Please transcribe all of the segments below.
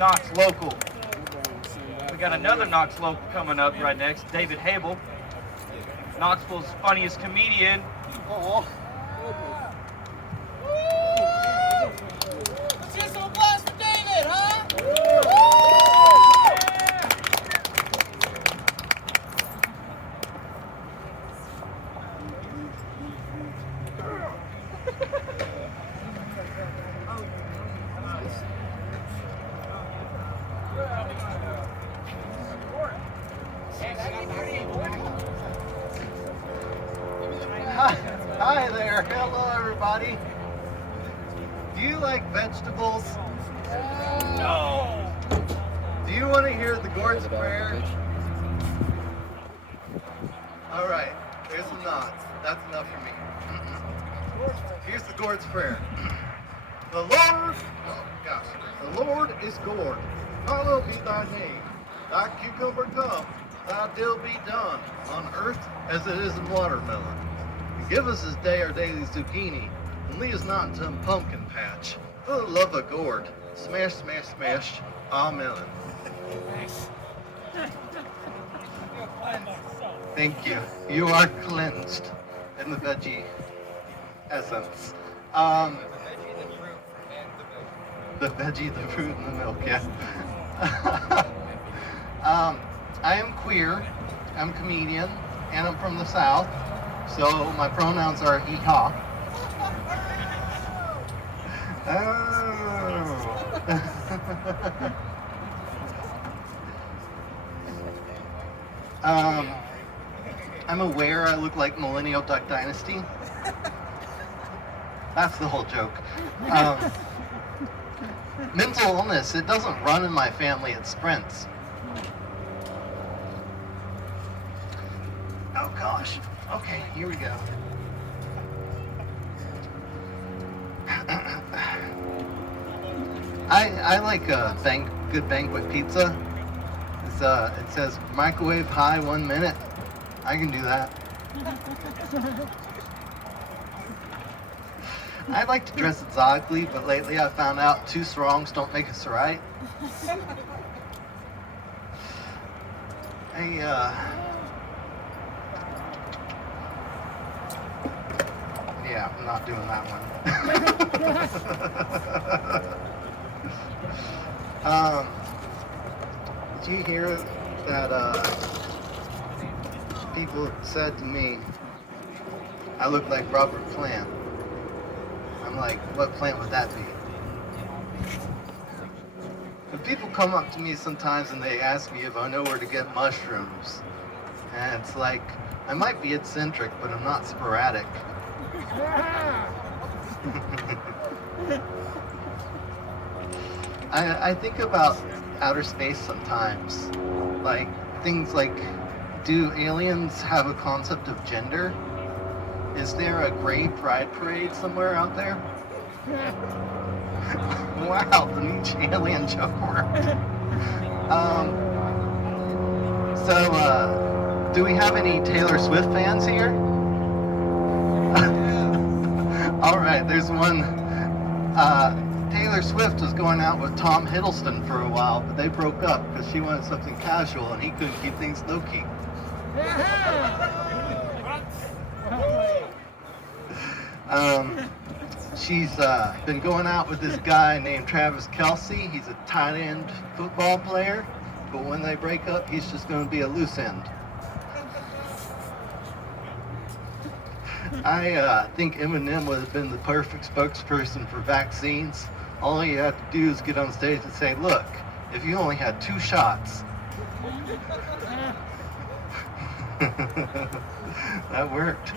Knox local. We got another Knox local coming up right next, David Habel, Knoxville's funniest comedian. Oh. Let's get some applause for David, huh? Hi there. Hello, everybody. Do you like vegetables? No! Do you want to hear the Lord's Prayer? All right. There's some nods. That's enough for me. Here's the Lord's Prayer. The Lord, oh gosh, the Lord is Lord. Hallowed be thy name. Thy cucumber come. Thy will be done on earth as it is in watermelon. And give us this day our daily zucchini, and lead us not into a pumpkin patch. For the love of gourd, smash, smash, smash. Amen. Thank you. You are cleansed in the veggie essence. The veggie, the fruit, and the milk, yeah. I am queer, I'm a comedian, and I'm from the South, so my pronouns are he-ha. I'm aware I look like Millennial Duck Dynasty. That's the whole joke. Mental illness, it doesn't run in my family, it sprints. Oh gosh. Okay, here we go. I like good banquet pizza. It says microwave high 1 minute. I can do that. I like to dress exotically, but lately I found out 2 wrongs don't make us right. Yeah, I'm not doing that one. Did you hear that people said to me, I look like Robert Plant? I'm like, what plant would that be? And people come up to me sometimes and they ask me if I know where to get mushrooms. And it's like, I might be eccentric, but I'm not sporadic. I think about outer space sometimes. Like, things like, do aliens have a concept of gender? Is there a gay pride parade somewhere out there? Wow, the niche alien joke worked. Do we have any Taylor Swift fans here? All right, there's one. Taylor Swift was going out with Tom Hiddleston for a while, but they broke up because she wanted something casual and he couldn't keep things low-key. She's been going out with this guy named Travis Kelce. He's a tight end football player, but when they break up, he's just going to be a loose end. I think Eminem would have been the perfect spokesperson for vaccines. All you have to do is get on stage and say, look, if you only had 2 shots. That worked.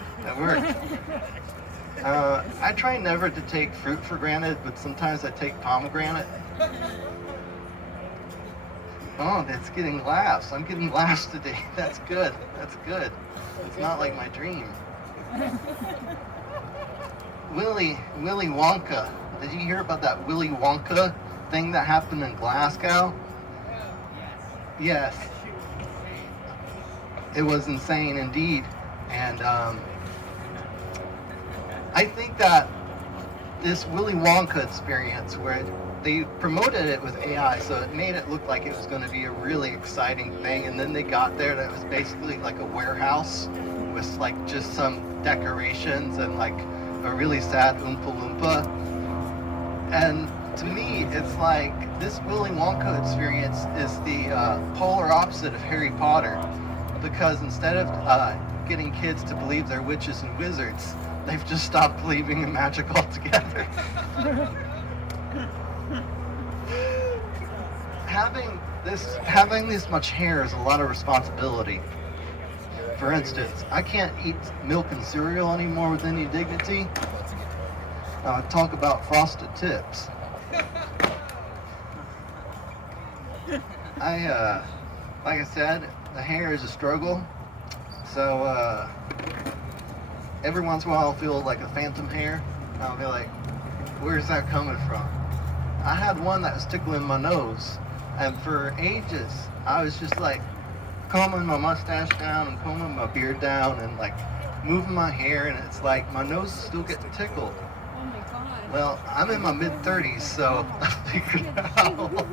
I try never to take fruit for granted, but sometimes I take pomegranate. Oh, that's getting laughs. I'm getting laughs today. That's good. It's not like my dream. Willy Wonka. Did you hear about that Willy Wonka thing that happened in Glasgow? Yes. It was insane indeed. And I think that this Willy Wonka experience where they promoted it with AI, so it made it look like it was going to be a really exciting thing, and then they got there and it was basically like a warehouse with like just some decorations and like a really sad Oompa Loompa. And to me, it's like this Willy Wonka experience is the polar opposite of Harry Potter, because instead of getting kids to believe they're witches and wizards, they've just stopped believing in magic altogether. Having this much hair is a lot of responsibility. For instance, I can't eat milk and cereal anymore with any dignity. Talk about frosted tips. Like I said, the hair is a struggle. So every once in a while I'll feel like a phantom hair. And I'll be like, where's that coming from? I had one that was tickling my nose. And for ages, I was just like combing my mustache down and combing my beard down and like moving my hair, and it's like my nose is still getting tickled. Oh my god. Well, I'm in my mid-30s, so I figured out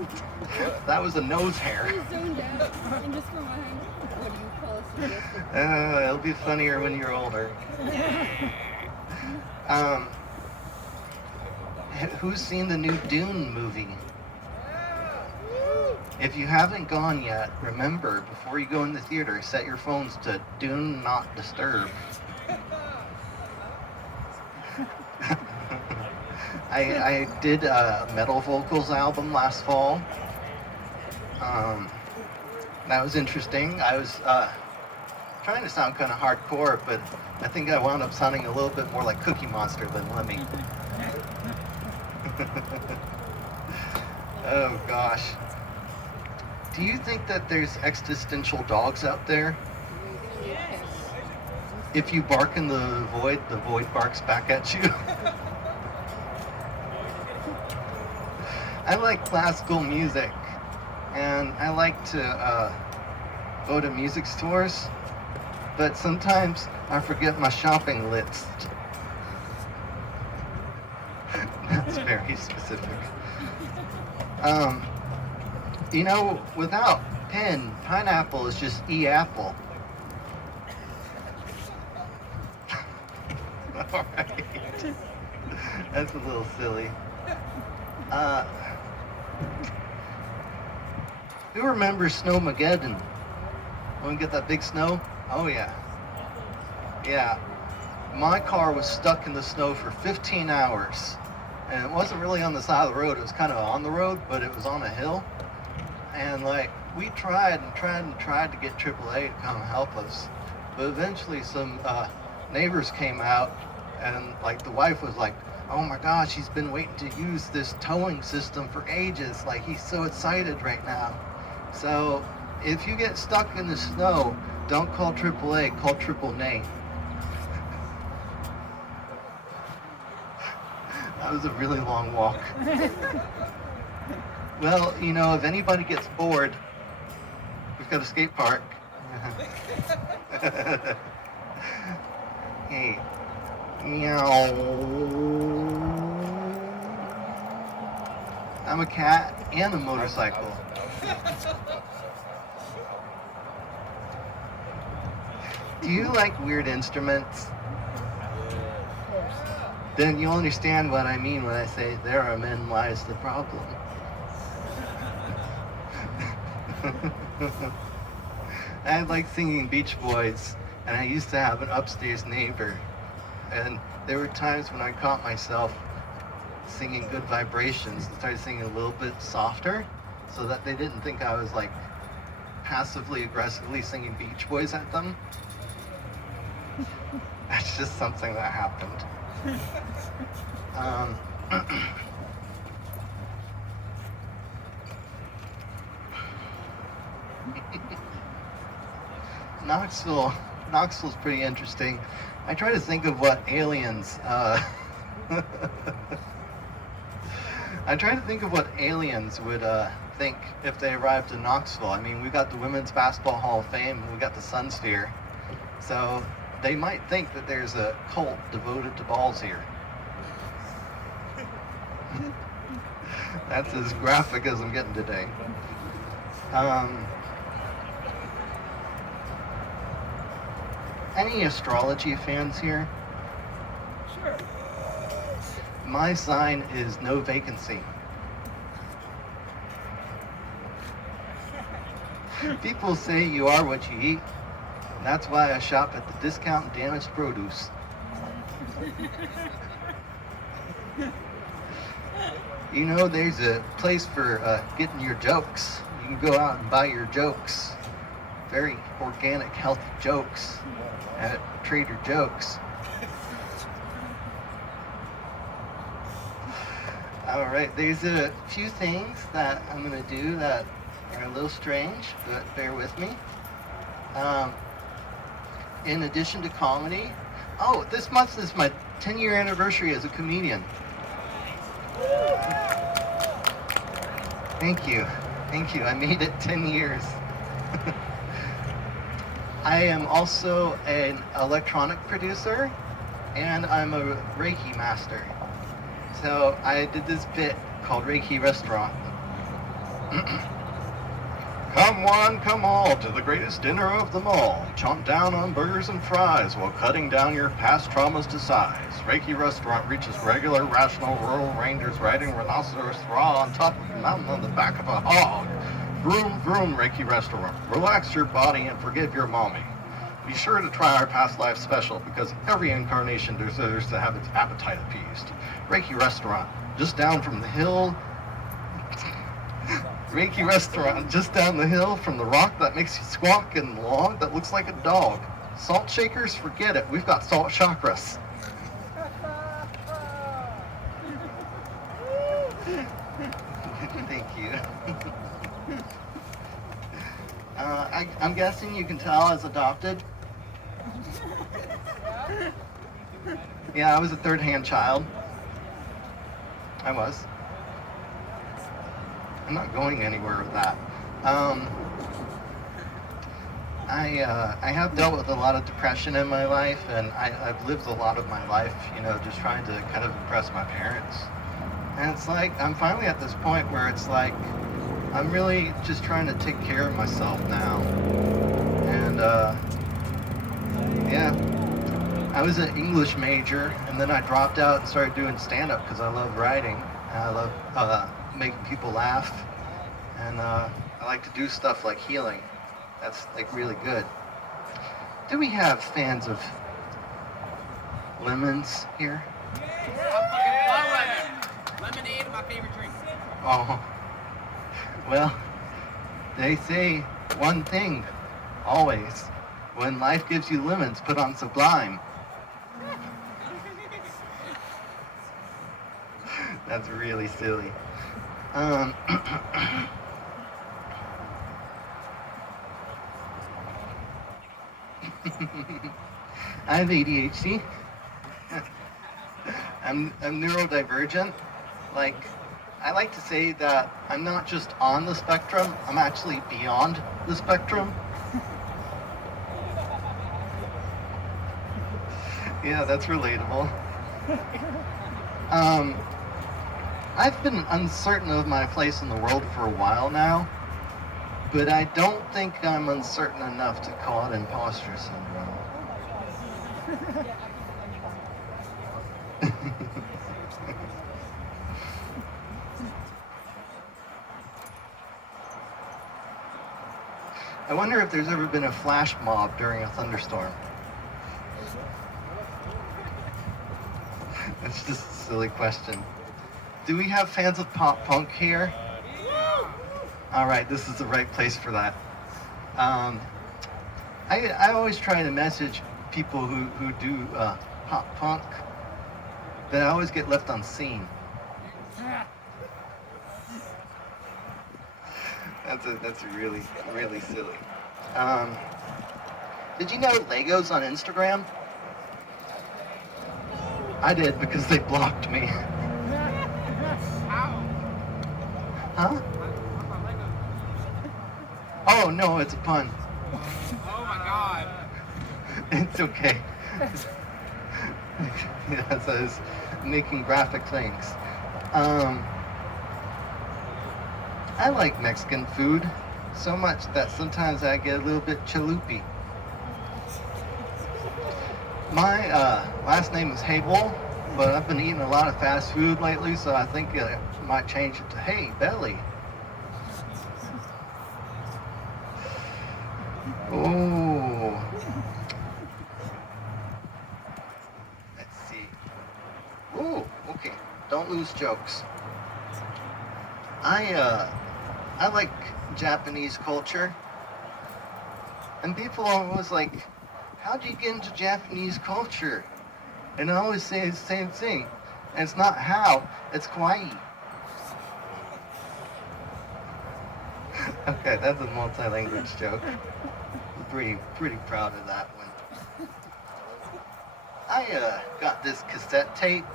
that was a nose hair. I zoned out. And just for mine, what do you call a suggestion? It'll be funnier when you're older. Who's seen the new Dune movie? If you haven't gone yet, remember, before you go in the theater, set your phones to do not disturb. I did a metal vocals album last fall. That was interesting. I was trying to sound kind of hardcore, but I think I wound up sounding a little bit more like Cookie Monster than Lemmy. Oh gosh. Do you think that there's existential dogs out there? Yes. If you bark in the void barks back at you? I like classical music, and I like to go to music stores, but sometimes I forget my shopping list. That's very specific. You know, without pen, pineapple is just e-apple. Alright. That's a little silly. Who remembers Snowmageddon? Want to get that big snow? Oh yeah. Yeah. My car was stuck in the snow for 15 hours. And it wasn't really on the side of the road, it was kind of on the road, but it was on a hill. And like, we tried to get AAA to come help us. But eventually some neighbors came out, and like the wife was like, oh my gosh, he's been waiting to use this towing system for ages. Like, he's so excited right now. So if you get stuck in the snow, don't call AAA, call Triple Nay. That was a really long walk. Well, you know, if anybody gets bored, we've got a skate park. Hey. Meow. I'm a cat and a motorcycle. Do you like weird instruments? Then you'll understand what I mean when I say therein lies the problem. I like singing Beach Boys, and I used to have an upstairs neighbor, and there were times when I caught myself singing Good Vibrations and started singing a little bit softer so that they didn't think I was like passively aggressively singing Beach Boys at them. That's just something that happened. Knoxville's pretty interesting. I try to think of what aliens would think if they arrived in Knoxville. I mean, we got the Women's Basketball Hall of Fame, and we got the Sun Sphere. So they might think that there's a cult devoted to balls here. That's as graphic as I'm getting today. Any astrology fans here? Sure. My sign is no vacancy. People say you are what you eat. And that's why I shop at the discount damaged produce. You know, there's a place for getting your jokes. You can go out and buy your jokes. Very organic, healthy jokes at Trader Joe's. All right, there's a few things that I'm going to do that are a little strange, but bear with me. In addition to comedy, this month is my 10-year anniversary as a comedian. Thank you. I made it 10 years. I am also an electronic producer, and I'm a Reiki master. So I did this bit called Reiki Restaurant. Come one, come all, to the greatest dinner of them all. Chomp down on burgers and fries while cutting down your past traumas to size. Reiki Restaurant reaches regular, rational, rural rangers riding rhinoceros raw on top of a mountain on the back of a hog. Vroom, vroom, Reiki Restaurant. Relax your body and forgive your mommy. Be sure to try our past life special because every incarnation deserves to have its appetite appeased. Reiki Restaurant, just down from the hill. Reiki Restaurant, just down the hill from the rock that makes you squawk and the log that looks like a dog. Salt shakers, forget it. We've got salt chakras. Thank you. I'm guessing you can tell I was adopted. Yeah, I was a third-hand child. I was. I'm not going anywhere with that. I have dealt with a lot of depression in my life, and I've lived a lot of my life, just trying to kind of impress my parents. And it's like, I'm finally at this point where it's like, I'm really just trying to take care of myself now. And, yeah. I was an English major, and then I dropped out and started doing stand-up because I love writing, and I love making people laugh, and I like to do stuff like healing. That's like really good. Do we have fans of lemons here? Yeah. Lemonade, my favorite drink. Oh, well, they say one thing always: when life gives you lemons, put on Sublime. That's really silly. I have ADHD. I'm neurodivergent. Like, I like to say that I'm not just on the spectrum, I'm actually beyond the spectrum. Yeah, that's relatable. I've been uncertain of my place in the world for a while now, but I don't think I'm uncertain enough to call it imposter syndrome. I wonder if there's ever been a flash mob during a thunderstorm. That's just a silly question. Do we have fans of pop punk here? All right, this is the right place for that. I always try to message people who do pop punk, but I always get left unseen. That's really, really silly. Did you know Lego's on Instagram? I did because they blocked me. Huh? Oh no, it's a pun. Oh my god. It's okay. Yes, I was making graphic things. Um, I like Mexican food so much that sometimes I get a little bit chalupi. My last name is Habel, but I've been eating a lot of fast food lately, so I think I might change it to Hey Belly. Oh, let's see. Oh, okay. Don't lose jokes. I like Japanese culture, and people are always like, "How'd you get into Japanese culture?" And I always say the same thing. And it's not how, it's kawaii. Okay, that's a multi-language joke. I'm pretty proud of that one. I got this cassette tape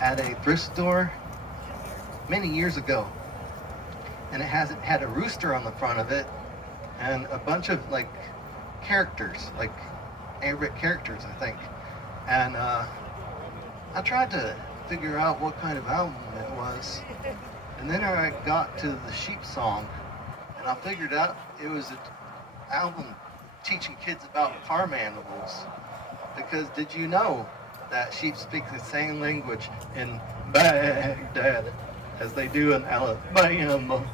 at a thrift store many years ago, and it had a rooster on the front of it and a bunch of like characters, like Arabic characters, I think. And I tried to figure out what kind of album it was, and then I got to the sheep song, and I figured out it was an album teaching kids about farm animals. Because did you know that sheep speak the same language in Baghdad as they do in Alabama?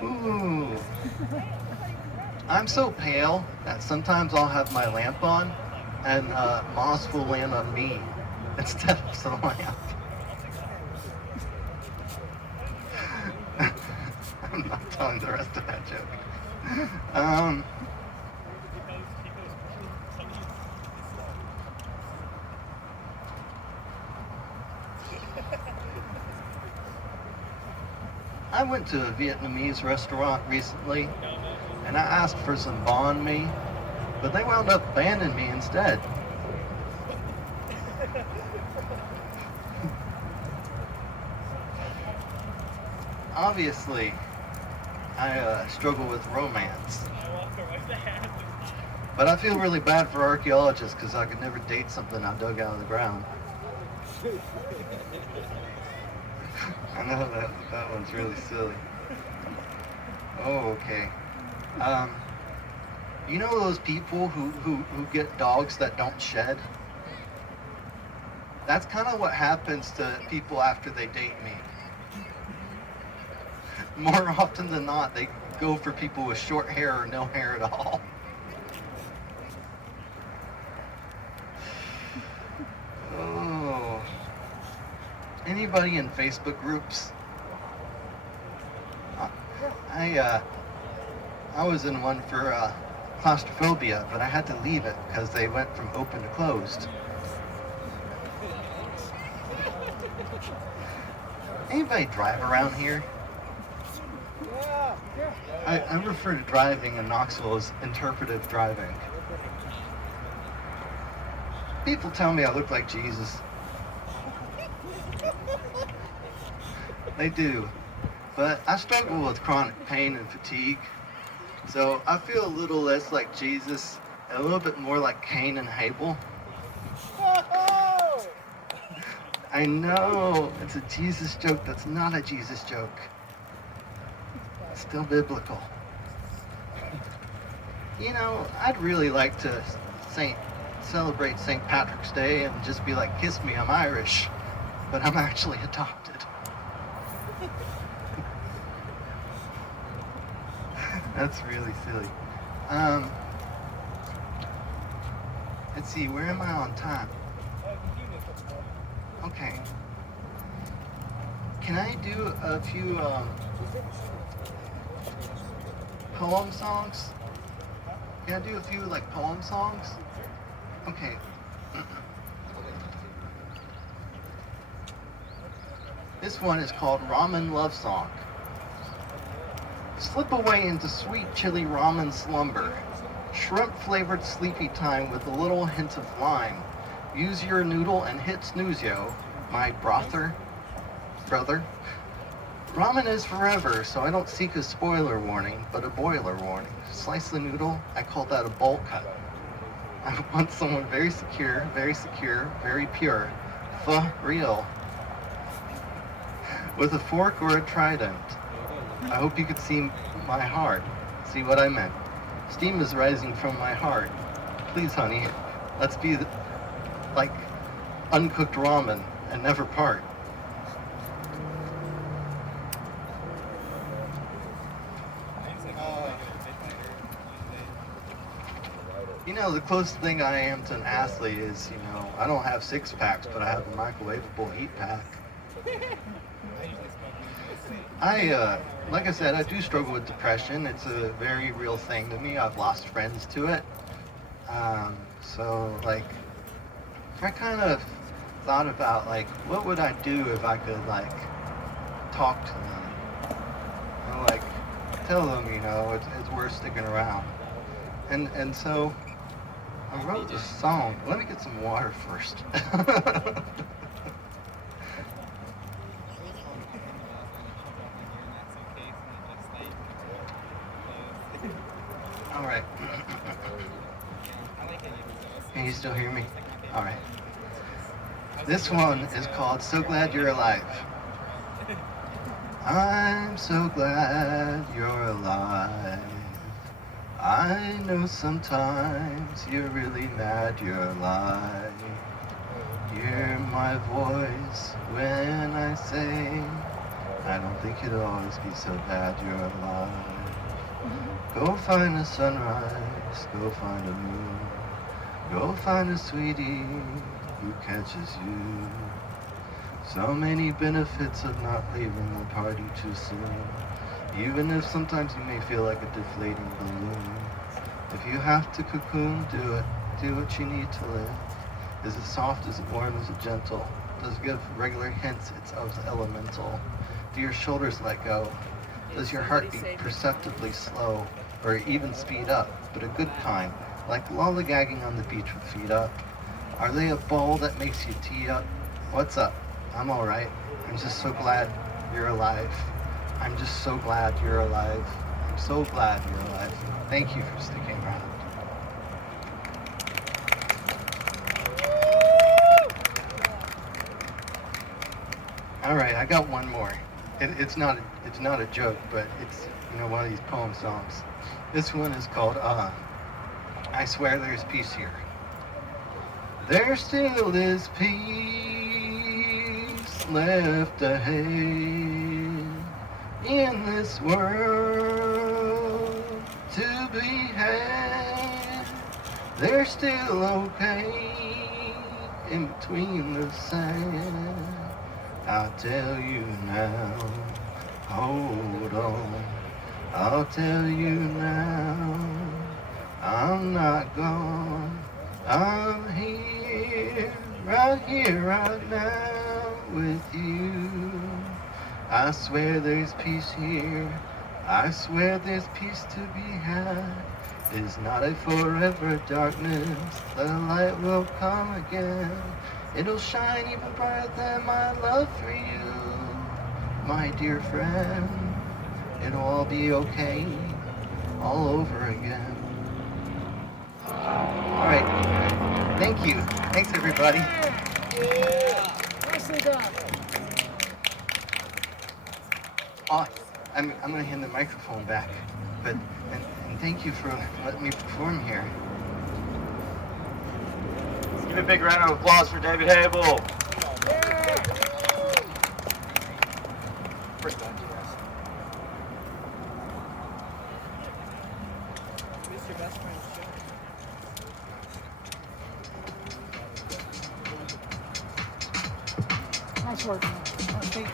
Ooh. I'm so pale that sometimes I'll have my lamp on and moss will land on me instead of the lamp. I'm not telling the rest of that joke. I went to a Vietnamese restaurant recently, and I asked for some banh mi, but they wound up banning me instead. Obviously, I struggle with romance. But I feel really bad for archaeologists because I could never date something I dug out of the ground. I know that one's really silly. Oh, okay. You know those people who get dogs that don't shed? That's kind of what happens to people after they date me. More often than not, they go for people with short hair or no hair at all. Oh. Anybody in Facebook groups? I was in one for claustrophobia, but I had to leave it because they went from open to closed. Anybody drive around here? I refer to driving in Knoxville as interpretive driving. People tell me I look like Jesus. They do. But I struggle with chronic pain and fatigue. So I feel a little less like Jesus and a little bit more like Cain and Abel. I know, it's a Jesus joke that's not a Jesus joke. It's still biblical. You know, I'd really like to celebrate St. Patrick's Day and just be like, kiss me, I'm Irish. But I'm actually adopted. That's really silly. Let's see, where am I on time? Okay. Can I do a few poem songs? Can I do a few like poem songs? Okay. This one is called Ramen Love Song. Slip away into sweet chili ramen slumber. Shrimp-flavored sleepy time with a little hint of lime. Use your noodle and hit snooze, yo, my brother. Ramen is forever, so I don't seek a spoiler warning, but a boiler warning. Slice the noodle, I call that a bowl cut. I want someone very secure, very pure, for real, with a fork or a trident. I hope you could see my heart. See what I meant? Steam is rising from my heart. Please, honey, let's be like uncooked ramen and never part. You know, the closest thing I am to an athlete is, you know, I don't have six packs, but I have a microwavable heat pack. Like I said, I do struggle with depression. It's a very real thing to me. I've lost friends to it. So, like, I kind of thought about, like, what would I do if I could, like, talk to them? You know, like, tell them, you know, it's worth sticking around. And so I wrote this song. Let me get some water first. All right. Can you still hear me? All right. This one is called So Glad You're Alive. I'm so glad you're alive. I know sometimes you're really mad you're alive. Hear my voice when I say I don't think it'll always be so bad you're alive. Go find a sunrise, go find a moon, go find a sweetie who catches you. So many benefits of not leaving the party too soon. Even if sometimes you may feel like a deflating balloon. If you have to cocoon, do it. Do what you need to live. Is it soft? Is it warm? Is it gentle? Does it give regular hints it's of the elemental? Do your shoulders let go? Does your heart beat perceptibly slow or even speed up, but a good kind, like lollygagging on the beach with feet up? Are they a ball that makes you tee up? What's up? I'm all right. I'm just so glad you're alive. I'm just so glad you're alive. I'm so glad you're alive. Thank you for sticking around. All right, I got one more. It's not a joke, but it's, you know, one of these poem songs. This one is called I Swear There's Peace Here. There still is peace left ahead in this world to be had. They're still okay in between the sand. I'll tell you now, hold on. I'll tell you now, I'm not gone. I'm here, right now with you. I swear there's peace here. I swear there's peace to be had. It is not a forever darkness. The light will come again. It'll shine even brighter than my love for you, my dear friend. It'll all be okay, all over again. All right. Thank you. Thanks, everybody. Nicely done. Oh, I'm going to hand the microphone back, and thank you for letting me perform here. Let's give a big round of applause for David Habel. First time. Who's your best friend's show? Nice work, man. Thank